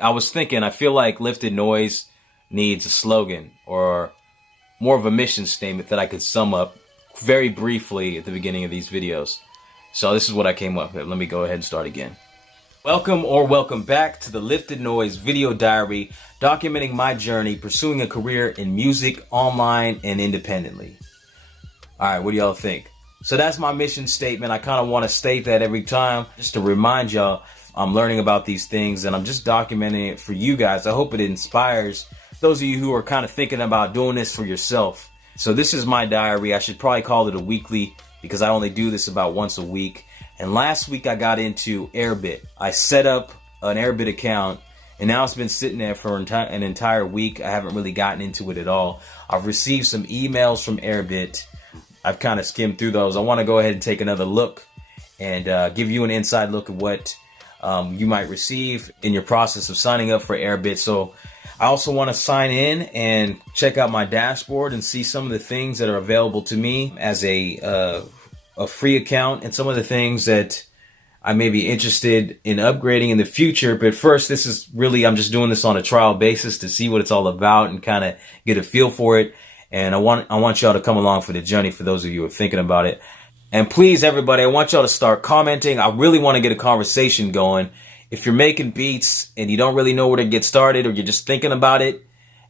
I was thinking, I feel like Lifted Noise needs a slogan or more of a mission statement that I could sum up very briefly at the beginning of these videos. So this is what I came up with. Let me go ahead and start again. Welcome back to the Lifted Noise video diary, documenting my journey pursuing a career in music, online, and independently. All right, what do y'all think? So that's my mission statement. I kind of want to state that every time just to remind y'all I'm learning about these things and I'm just documenting it for you guys. I hope it inspires those of you who are kind of thinking about doing this for yourself. So this is my diary. I should probably call it a weekly because I only do this about once a week. And last week I got into Airbit. I set up an Airbit account and now it's been sitting there for an entire week. I haven't really gotten into it at all. I've received some emails from Airbit. I've kind of skimmed through those. I want to go ahead and take another look and give you an inside look at what you might receive in your process of signing up for Airbit. So I also want to sign in and check out my dashboard and see some of the things that are available to me as a free account and some of the things that I may be interested in upgrading in the future. But first, this is really, I'm just doing this on a trial basis to see what it's all about and kind of get a feel for it. And I want y'all to come along for the journey for those of you who are thinking about it. And please, everybody, I want y'all to start commenting. I really want to get a conversation going. If you're making beats and you don't really know where to get started, or you're just thinking about it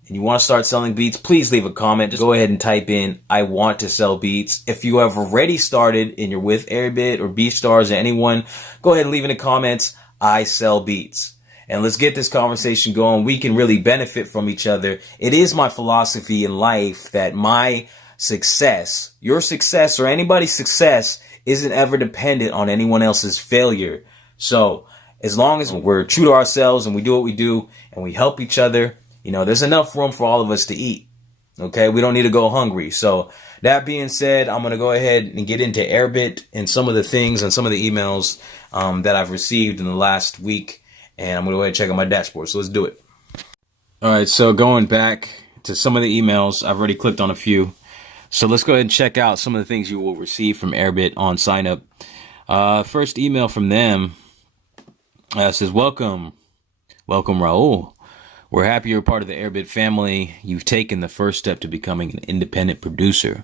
and you want to start selling beats, please leave a comment. Just go ahead and type in, I want to sell beats. If you have already started and you're with Airbit or BeatStars or anyone, go ahead and leave in the comments, I sell beats. And let's get this conversation going. We can really benefit from each other. It is my philosophy in life that my success, your success, or anybody's success isn't ever dependent on anyone else's failure. So as long as we're true to ourselves and we do what we do and we help each other, you know, there's enough room for all of us to eat. Okay, we don't need to go hungry. So that being said, I'm going to go ahead and get into Airbit and some of the things and some of the emails that I've received in the last week. And I'm going to go ahead and check out my dashboard. So let's do it. All right, so going back to some of the emails, I've already clicked on a few. So let's go ahead and check out some of the things you will receive from Airbit on sign up. First email from them says, welcome Raul. We're happy you're part of the Airbit family. You've taken the first step to becoming an independent producer.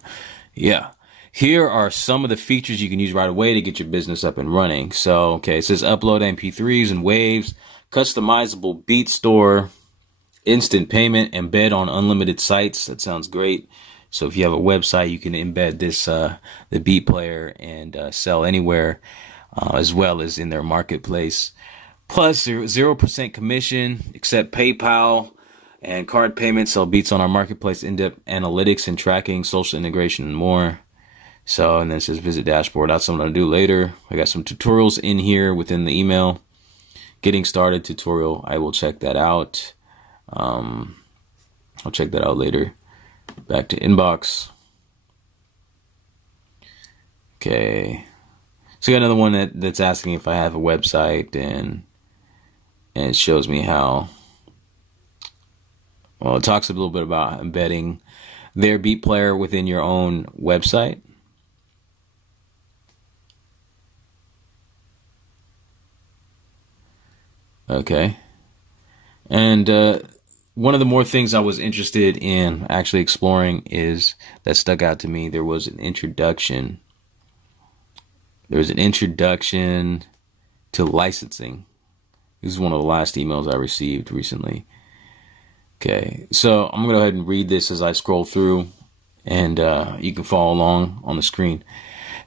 Yeah. Here are some of the features you can use right away to get your business up and running. So, okay, it says upload MP3s and waves, customizable beat store, instant payment, embed on unlimited sites. That sounds great. So if you have a website, you can embed this, the beat player and sell anywhere, as well as in their marketplace. Plus 0% commission, except PayPal and card payments, sell beats on our marketplace, in-depth analytics and tracking, social integration, and more. So, and then it says visit dashboard. That's something I'll do later. I got some tutorials in here within the email. Getting started tutorial. I will check that out. I'll check that out later. Back to inbox. Okay. So got another one that's asking if I have a website, and it shows me how. Well, it talks a little bit about embedding their beat player within your own website. Okay. And one of the more things I was interested in actually exploring is that stuck out to me. There was an introduction. There was an introduction to licensing. This is one of the last emails I received recently. Okay, so I'm going to go ahead and read this as I scroll through, and you can follow along on the screen.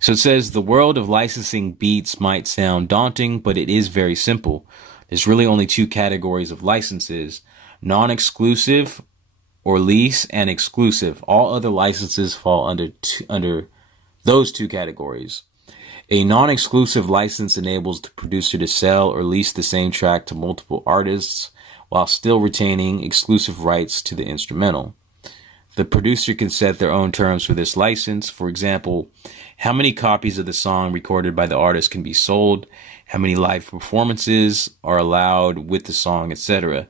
So it says, the world of licensing beats might sound daunting, but it is very simple. There's really only two categories of licenses: non-exclusive or lease, and exclusive. All other licenses fall under those two categories. A non-exclusive license enables the producer to sell or lease the same track to multiple artists while still retaining exclusive rights to the instrumental. The producer can set their own terms for this license. For example, how many copies of the song recorded by the artist can be sold, how many live performances are allowed with the song, etc.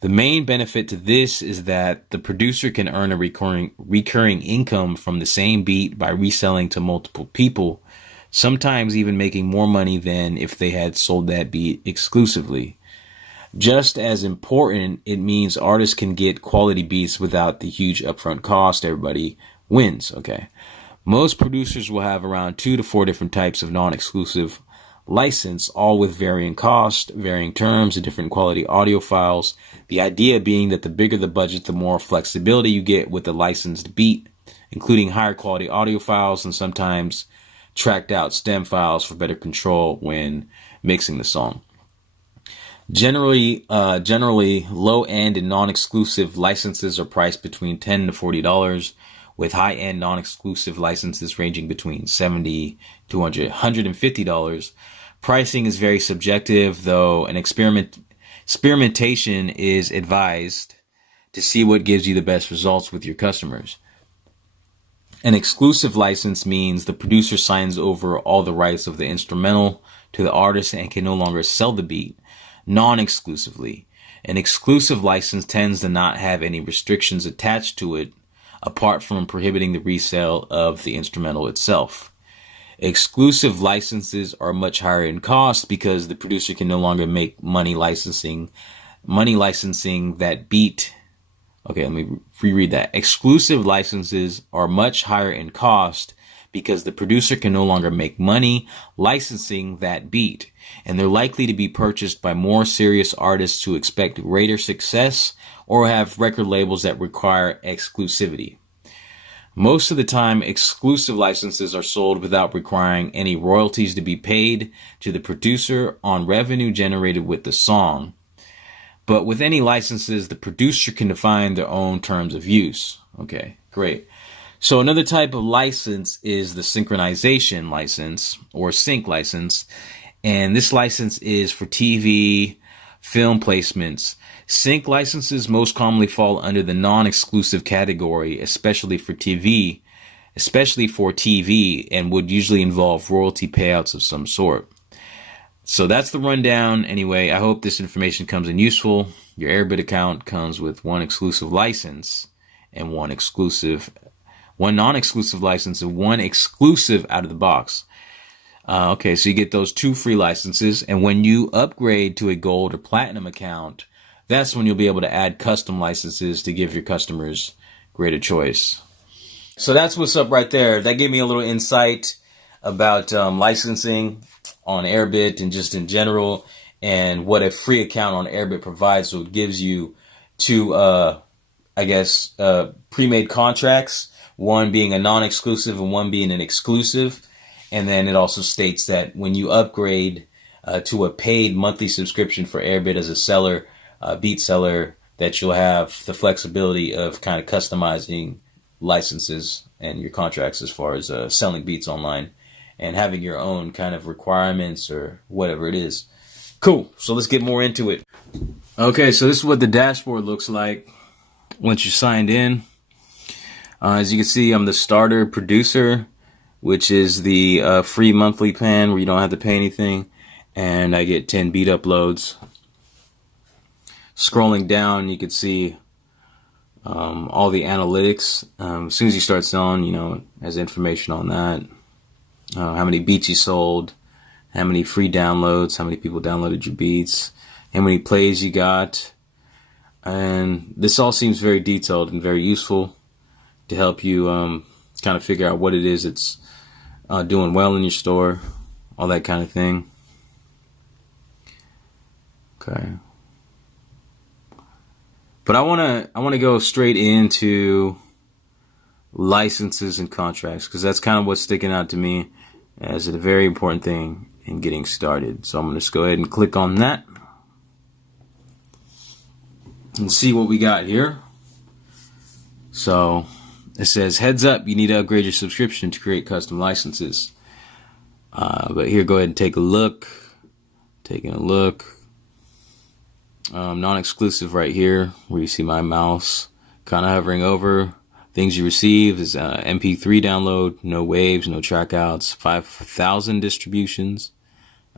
The main benefit to this is that the producer can earn a recurring income from the same beat by reselling to multiple people, sometimes even making more money than if they had sold that beat exclusively. Just as important, it means artists can get quality beats without the huge upfront cost. Everybody wins, okay? Most producers will have around 2 to 4 different types of non-exclusive license, all with varying cost, varying terms, and different quality audio files. The idea being that the bigger the budget, the more flexibility you get with the licensed beat, including higher quality audio files and sometimes tracked out stem files for better control when mixing the song. Generally, low-end and non-exclusive licenses are priced between $10 to $40, with high-end non-exclusive licenses ranging between $70 to $150. Pricing is very subjective, though an experimentation is advised to see what gives you the best results with your customers. An exclusive license means the producer signs over all the rights of the instrumental to the artist and can no longer sell the beat non-exclusively. An exclusive license tends to not have any restrictions attached to it apart from prohibiting the resale of the instrumental itself. Exclusive licenses are much higher in cost because the producer can no longer make money licensing that beat. Okay, let me reread that. Exclusive licenses are much higher in cost because the producer can no longer make money licensing that beat, and they're likely to be purchased by more serious artists who expect greater success or have record labels that require exclusivity. Most of the time, exclusive licenses are sold without requiring any royalties to be paid to the producer on revenue generated with the song. But with any licenses, the producer can define their own terms of use. Okay, great. So another type of license is the synchronization license or sync license. And this license is for TV, film placements. Sync licenses most commonly fall under the non-exclusive category, especially for TV, and would usually involve royalty payouts of some sort. So that's the rundown. Anyway, I hope this information comes in useful. Your Airbit account comes with one exclusive license and one non-exclusive license and one exclusive out of the box. Okay, so you get those 2 free licenses, and when you upgrade to a gold or platinum account, that's when you'll be able to add custom licenses to give your customers greater choice. So that's what's up right there. That gave me a little insight about licensing on Airbit and just in general, and what a free account on Airbit provides. So it gives you 2, pre-made contracts, one being a non-exclusive and one being an exclusive. And then it also states that when you upgrade to a paid monthly subscription for Airbit as a seller, beat seller, that you'll have the flexibility of kind of customizing licenses and your contracts as far as selling beats online and having your own kind of requirements or whatever it is. Cool. So let's get more into it. Okay, so this is what the dashboard looks like once you're signed in. As you can see, I'm the starter producer, which is the free monthly plan where you don't have to pay anything, and I get 10 beat uploads. Scrolling down, you can see all the analytics. As soon as you start selling, it has information on that. How many beats you sold, how many free downloads, how many people downloaded your beats, how many plays you got. And this all seems very detailed and very useful to help you kind of figure out what it is that's doing well in your store, all that kind of thing. Okay. But I want to go straight into licenses and contracts, because that's kind of what's sticking out to me as a very important thing in getting started. So I'm going to just go ahead and click on that and see what we got here. So it says, heads up, you need to upgrade your subscription to create custom licenses. But here, go ahead and take a look. Taking a look. Non-exclusive right here, where you see my mouse kind of hovering over. Things you receive is MP3 download, no waves, no trackouts, 5,000 distributions,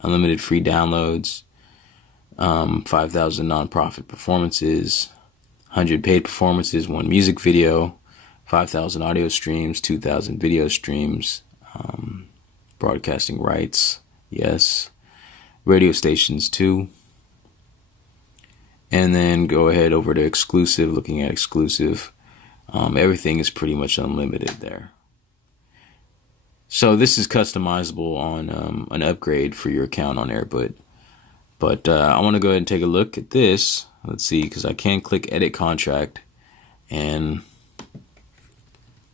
unlimited free downloads, 5,000 non-profit performances, 100 paid performances, 1 music video, 5,000 audio streams, 2,000 video streams, broadcasting rights, yes, radio stations too. and then go ahead over to exclusive. Looking at exclusive, everything is pretty much unlimited there. So this is customizable on an upgrade for your account on Airbit. But I want to go ahead and take a look at this. Let's see, because I can click edit contract, and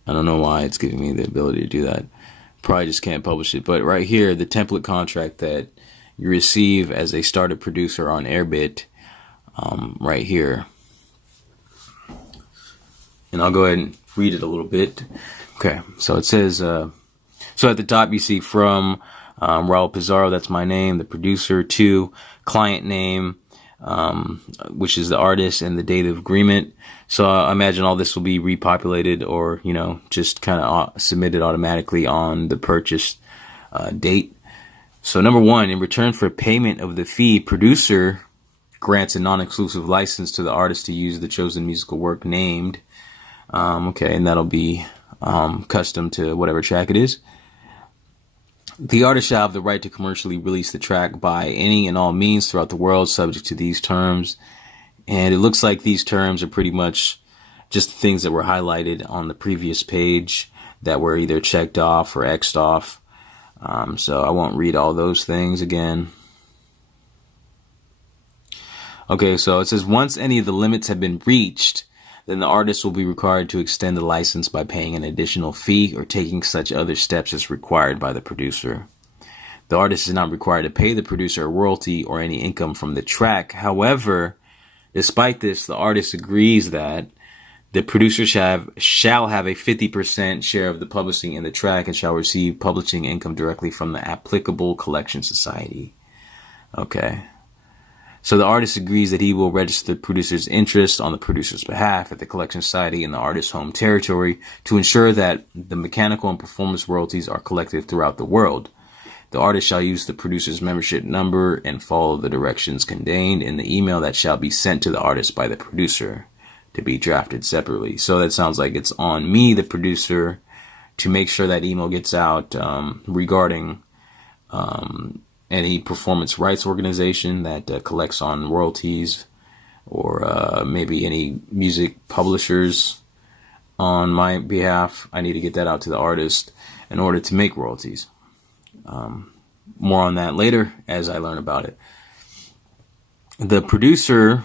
I don't know why it's giving me the ability to do that. Probably just can't publish it. But right here, the template contract that you receive as a starter producer on Airbit, right here. And I'll go ahead and read it a little bit. Okay, so it says, so at the top you see from Raul Pizarro, that's my name, the producer, to client name, which is the artist, and the date of agreement. So I imagine all this will be repopulated, or, you know, just kind of submitted automatically on the purchase date. So number one, in return for payment of the fee, producer grants a non-exclusive license to the artist to use the chosen musical work named. Okay, and that'll be custom to whatever track it is. The artist shall have the right to commercially release the track by any and all means throughout the world, subject to these terms. And it looks like these terms are pretty much just the things that were highlighted on the previous page that were either checked off or X'd off. So I won't read all those things again. Okay, so it says once any of the limits have been reached, then the artist will be required to extend the license by paying an additional fee or taking such other steps as required by the producer. The artist is not required to pay the producer a royalty or any income from the track. However, despite this, the artist agrees that the producer shall have a 50% share of the publishing in the track and shall receive publishing income directly from the applicable collection society. Okay. So the artist agrees that he will register the producer's interest on the producer's behalf at the collection society in the artist's home territory to ensure that the mechanical and performance royalties are collected throughout the world. The artist shall use the producer's membership number and follow the directions contained in the email that shall be sent to the artist by the producer to be drafted separately. So that sounds like it's on me, the producer, to make sure that email gets out regarding any performance rights organization that collects on royalties, or maybe any music publishers on my behalf. I need to get that out to the artist in order to make royalties. More on that later as I learn about it. The producer,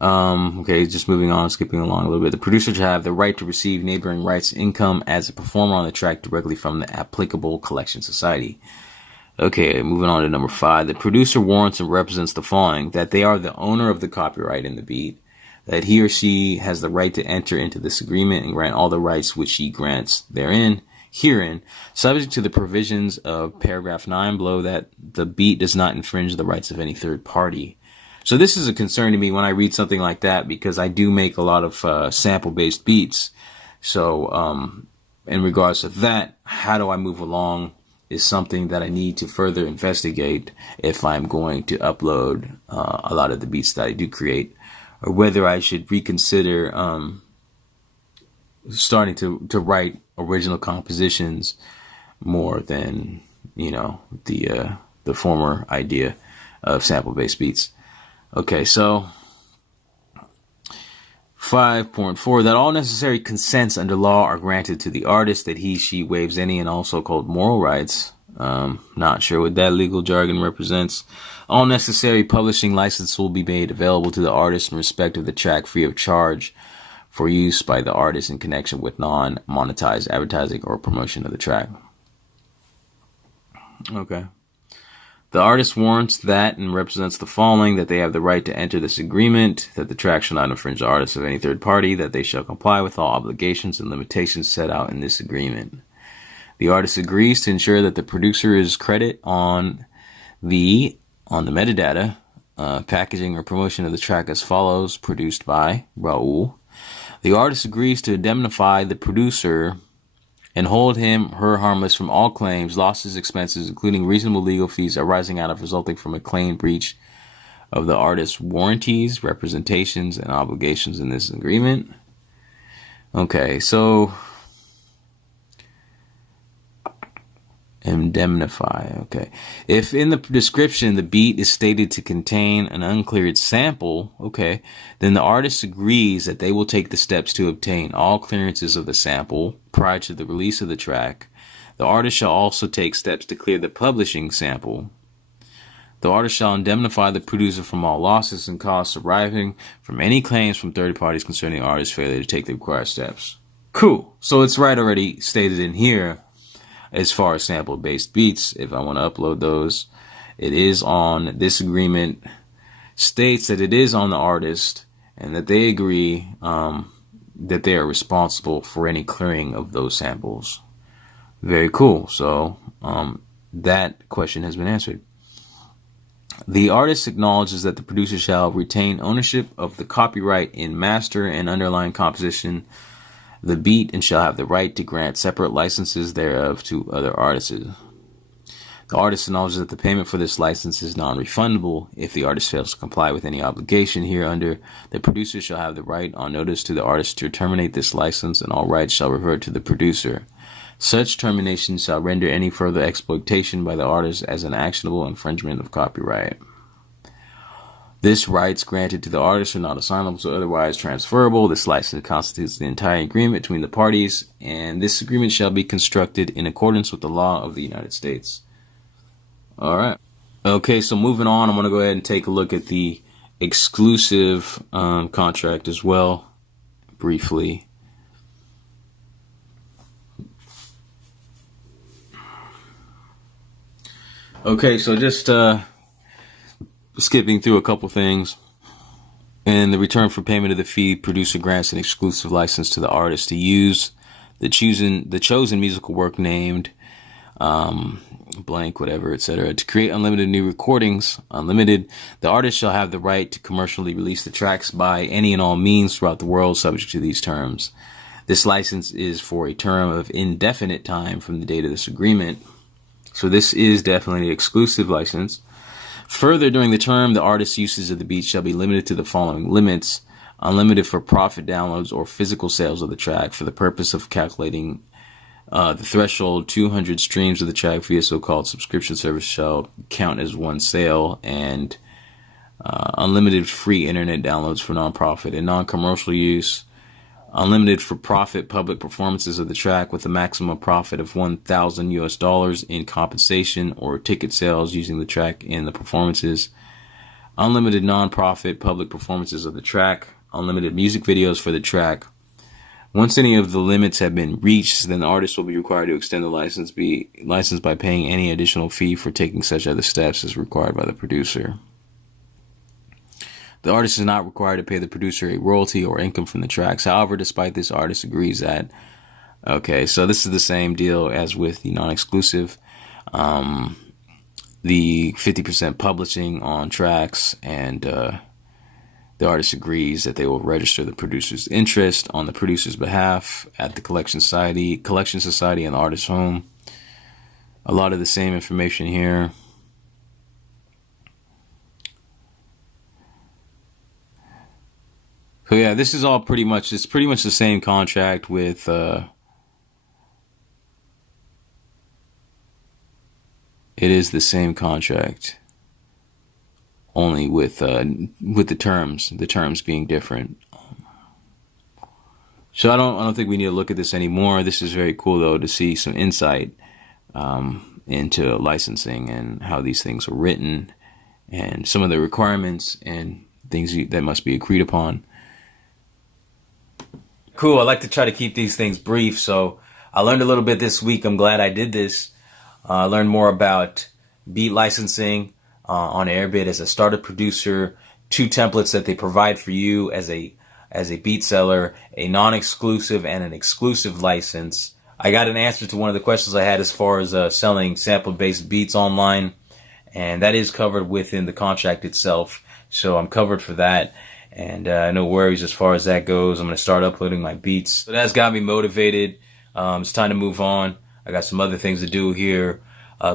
okay, just moving on, skipping along a little bit. The producer should have the right to receive neighboring rights income as a performer on the track directly from the applicable collection society. Okay, moving on to number 5. The producer warrants and represents the following: that they are the owner of the copyright in the beat, that he or she has the right to enter into this agreement and grant all the rights which he grants herein, subject to the provisions of paragraph 9 below, that the beat does not infringe the rights of any third party. So this is a concern to me when I read something like that, because I do make a lot of sample-based beats. So in regards to that, how do I move along is something that I need to further investigate if I'm going to upload a lot of the beats that I do create, or whether I should reconsider starting to write original compositions more than, you know, the former idea of sample-based beats. Okay, so 5.4, that all necessary consents under law are granted to the artist, that he/she waives any and all so-called moral rights. Not sure what that legal jargon represents. All necessary publishing license will be made available to the artist in respect of the track free of charge for use by the artist in connection with non-monetized advertising or promotion of the track. Okay. The artist warrants that and represents the following: that they have the right to enter this agreement, that the track shall not infringe the artist of any third party, that they shall comply with all obligations and limitations set out in this agreement. The artist agrees to ensure that the producer is credit on the metadata, packaging or promotion of the track as follows: produced by Raul. The artist agrees to indemnify the producer and hold him/her harmless from all claims, losses, expenses, including reasonable legal fees arising out of resulting from a claim breach of the artist's warranties, representations, and obligations in this agreement. Okay, so Indemnify, okay. If in the description the beat is stated to contain an uncleared sample, okay, then the artist agrees that they will take the steps to obtain all clearances of the sample prior to the release of the track. The artist shall also take steps to clear the publishing sample. The artist shall indemnify the producer from all losses and costs arising from any claims from third parties concerning the artist's failure to take the required steps. Cool. So it's right already stated in here. As far as sample-based beats, if I want to upload those, it is on this agreement, states that it is on the artist and that they agree that they are responsible for any clearing of those samples. Very cool. So that question has been answered. The artist acknowledges that the producer shall retain ownership of the copyright in master and underlying composition the beat and shall have the right to grant separate licenses thereof to other artists. The artist acknowledges that the payment for this license is non-refundable. If the artist fails to comply with any obligation hereunder, the producer shall have the right on notice to the artist to terminate this license, and all rights shall revert to the producer. Such termination shall render any further exploitation by the artist as an actionable infringement of copyright. This rights granted to the artist are not assignable or otherwise transferable. This license constitutes the entire agreement between the parties, and this agreement shall be constructed in accordance with the law of the United States. All right. Okay, so moving on, I'm going to go ahead and take a look at the exclusive contract as well, briefly. Okay, so just skipping through a couple things. In the return for payment of the fee, producer grants an exclusive license to the artist to use the chosen musical work named blank, whatever, etc., to create unlimited new recordings. Unlimited. The artist shall have the right to commercially release the tracks by any and all means throughout the world, subject to these terms. This license is for a term of indefinite time from the date of this agreement. So this is definitely an exclusive license. Further, during the term, the artist's uses of the beat shall be limited to the following limits: unlimited for profit downloads or physical sales of the track. For the purpose of calculating the threshold, 200 streams of the track via so-called subscription service shall count as one sale, and unlimited free internet downloads for non-profit and non-commercial use. Unlimited for profit public performances of the track with a maximum profit of $1,000 in compensation or ticket sales using the track in the performances. Unlimited non-profit public performances of the track. Unlimited music videos for the track. Once any of the limits have been reached, then the artist will be required to extend the license by paying any additional fee for taking such other steps as required by the producer. The artist is not required to pay the producer a royalty or income from the tracks. However, despite this, artist agrees that, okay, so this is the same deal as with the non-exclusive. The 50% publishing on tracks, and the artist agrees that they will register the producer's interest on the producer's behalf at the collection society and the artist's home. A lot of the same information here. So yeah, this is all pretty much the same contract with it is the same contract, only with the terms being different. So I don't think we need to look at this anymore. This is very cool though to see some insight into licensing and how these things are written and some of the requirements and things that must be agreed upon. Cool. I like to try to keep these things brief, so I learned a little bit this week. I'm glad I did this. I learned more about beat licensing on Airbit as a startup producer, 2 templates that they provide for you as a beat seller, a non-exclusive and an exclusive license. I got an answer to one of the questions I had as far as selling sample-based beats online, and that is covered within the contract itself, so I'm covered for that. And no worries as far as that goes. I'm going to start uploading my beats. So that's got me motivated. It's time to move on. I got some other things to do here.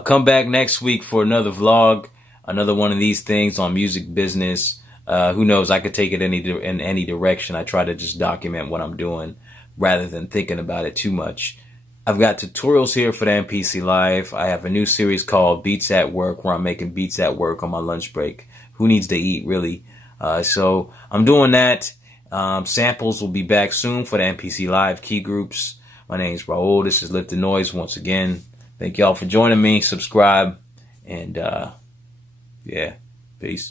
Come back next week for another vlog, another one of these things on music business. Who knows? I could take it in any direction. I try to just document what I'm doing rather than thinking about it too much. I've got tutorials here for the MPC Live. I have a new series called Beats at Work, where I'm making beats at work on my lunch break. Who needs to eat, really? So I'm doing that. Samples will be back soon for the MPC Live key groups. My name's Raul. This is Lift the Noise once again. Thank y'all for joining me. Subscribe. And yeah, peace.